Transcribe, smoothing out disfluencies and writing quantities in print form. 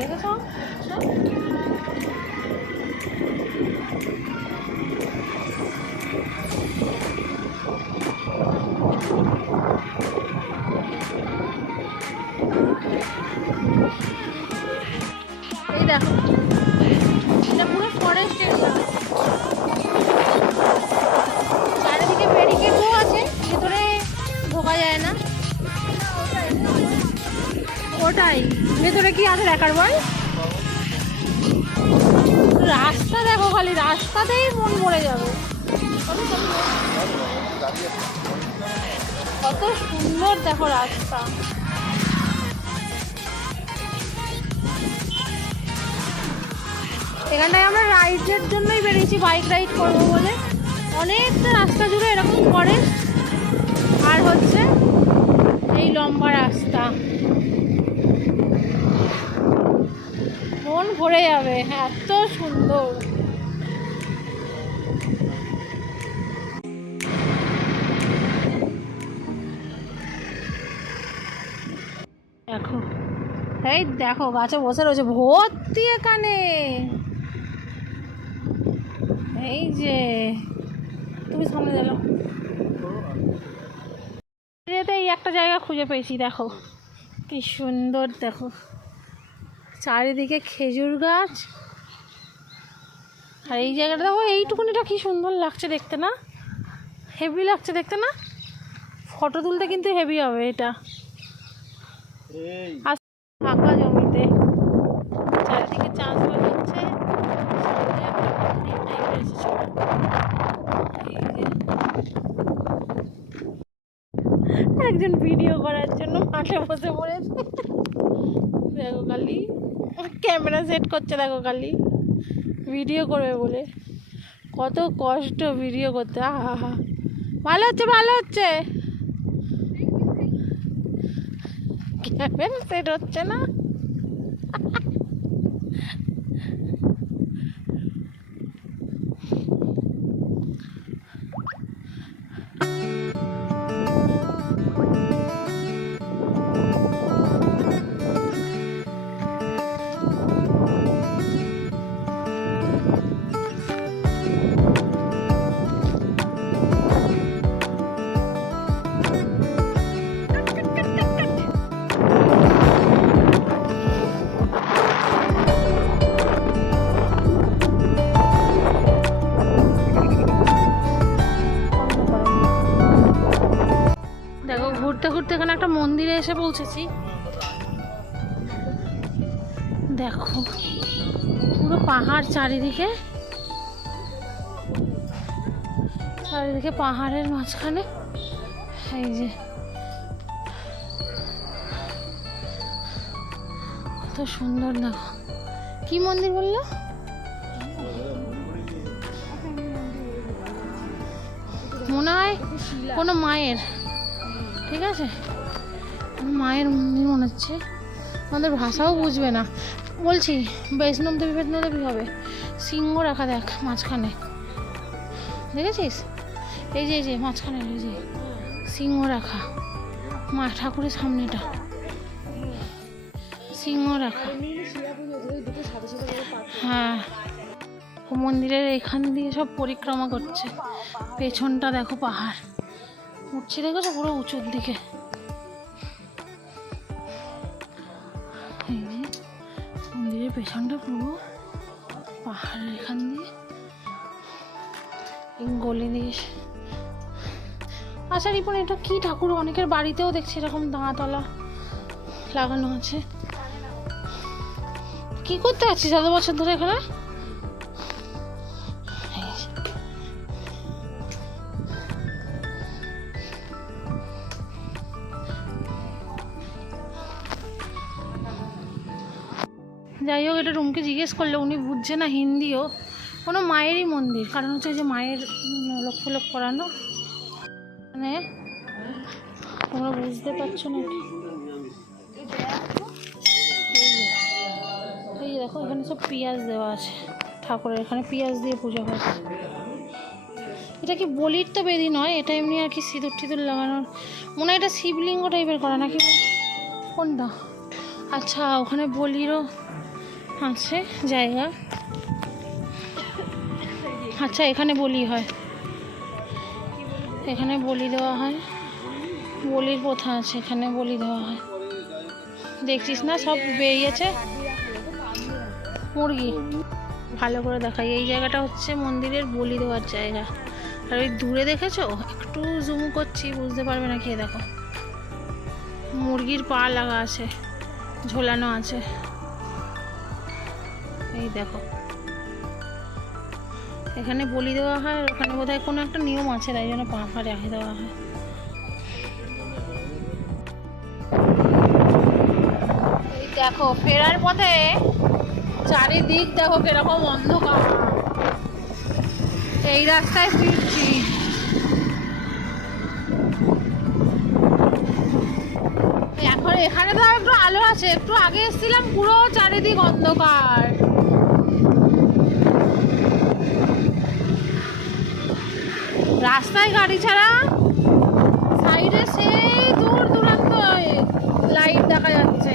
দেখেছো? এই দেখো, এটা পুরো ফরেস্ট এরিয়া, চারিদিকে ব্যারিকেডও আছে, ভেতরে ঢোকা যায় না। ওটাই, ভেতরে কি আছে দেখার বল। রাস্তা দেখো, খালি রাস্তাতেই মন ভরে যাবে। কত সুন্দর দেখো রাস্তা। এখানটায় আমরা রাইডের জন্যই বেরিয়েছি, বাইক রাইড করবো বলে। অনেকটা রাস্তা জুড়ে এরকম ফরেস্ট, আর হচ্ছে এই লম্বা রাস্তা, মন ভরে যাবে, এত সুন্দর। দেখো, এই দেখো গাছে বসে রয়েছে ভর্তি এখানে। এই যে তুমি সামনে দিল, এই একটা জায়গা খুঁজে পেয়েছি, দেখো কি সুন্দর। দেখো চারিদিকে খেজুর গাছ, আর এই জায়গাটা দেখো, এইটুকুনিটা কি সুন্দর লাগছে দেখতে না? হেভি লাগছে দেখতে না? ফটো তুলতে কিন্তু হেভি হবে এটা। আর ফাঁকা জমিতে চারিদিকে চাষবাস হচ্ছে, একজন ভিডিও করার জন্য মাঠে বসে পড়েছে। দেখো খালি ক্যামেরা সেট করছে, দেখো খালি ভিডিও করবে বলে। কত কষ্ট ভিডিও করতে। আহা হা, ভালো হচ্ছে ভালো হচ্ছে, ক্যামেরা সেট হচ্ছে না। ঘুরতে ঘুরতে এখানে একটা মন্দিরে এসে পৌঁছেছি। দেখো পুরো পাহাড়, চারিদিকে চারিদিকে পাহাড়ের মাঝখানে এই যে কত সুন্দর। দেখো কি মন্দির বললো? মনে হয় কোনো মায়ের, ঠিক আছে, মায়ের মন্দির মনে হচ্ছে। আমাদের ভাষাও বুঝবে না। বলছি বৈষ্ণব দেবী হবে। সিংহ রাখা দেখ মাঝখানে, দেখেছিস? এই যে এই যে মাঝখানে এই যে সিংহ রাখা, মা ঠাকুরের সামনেটা সিংহ রাখা। হ্যাঁ, মন্দিরের এখান দিয়ে সব পরিক্রমা করছে। পেছনটা দেখো পাহাড় উঠছে, দেখেছো পুরো উঁচুর দিকে। এই যে মন্দিরের পেছনটা পুরো পাহাড়ের এখান দিয়ে গলি দিয়ে। আচ্ছা রিপন, এটা কি ঠাকুর? অনেকের বাড়িতেও দেখছি এরকম দাঁতলা লাগানো আছে। কি করতে আছিস এত বছর ধরে এখানে? যাই হোক, এটা রুমকে জিজ্ঞেস করলে উনি বুঝছে না হিন্দিও। কোনো মায়েরই মন্দির, কারণ হচ্ছে যে মায়ের লক্ষ লোক করানো, মানে তোমরা বুঝতে পারছো না। এই দেখো এখানে সব পেঁয়াজ দেওয়া আছে ঠাকুরের, এখানে পেঁয়াজ দিয়ে পুজো হয়। এটা কি বলির তো বেদি নয়, এটা এমনি আর কি সিঁদুর টিঁদুর লাগানোর মনে হয়। এটা শিবলিঙ্গ টাইপের করা নাকি কোনটা? আচ্ছা, ওখানে বলিরও আছে জায়গা। আচ্ছা, এখানে বলি হয়, এখানে বলি দেওয়া হয়, বলির প্রথা আছে, এখানে বলি দেওয়া হয়। দেখছিস না সব বেরিয়েছে মুরগি। ভালো করে দেখাই, এই জায়গাটা হচ্ছে মন্দিরের বলি দেওয়ার জায়গা। আর ওই দূরে দেখেছো, একটু জুম করছি বুঝতে পারবে না, খেয়ে দেখো মুরগির পা লাগা আছে, ঝোলানো আছে, এই দেখো। এখানে বলি দেওয়া হয়, আর ওখানে বোধহয় কোনো একটা নিয়ম আছে, তাই জন্য পা ফা রেখে দেওয়া হয়। এই দেখো ফেরার পথে চারিদিক দেখো কিরকম অন্ধকার। এই রাস্তায় ফিরছি, এখন এখানে তো একটু আলো আছে, একটু আগে এসেছিলাম পুরো চারিদিক অন্ধকার। রাস্তায় গাড়ি ছাড়া, সাইডে সেই দূর দূরান্ত লাইট দেখা যাচ্ছে।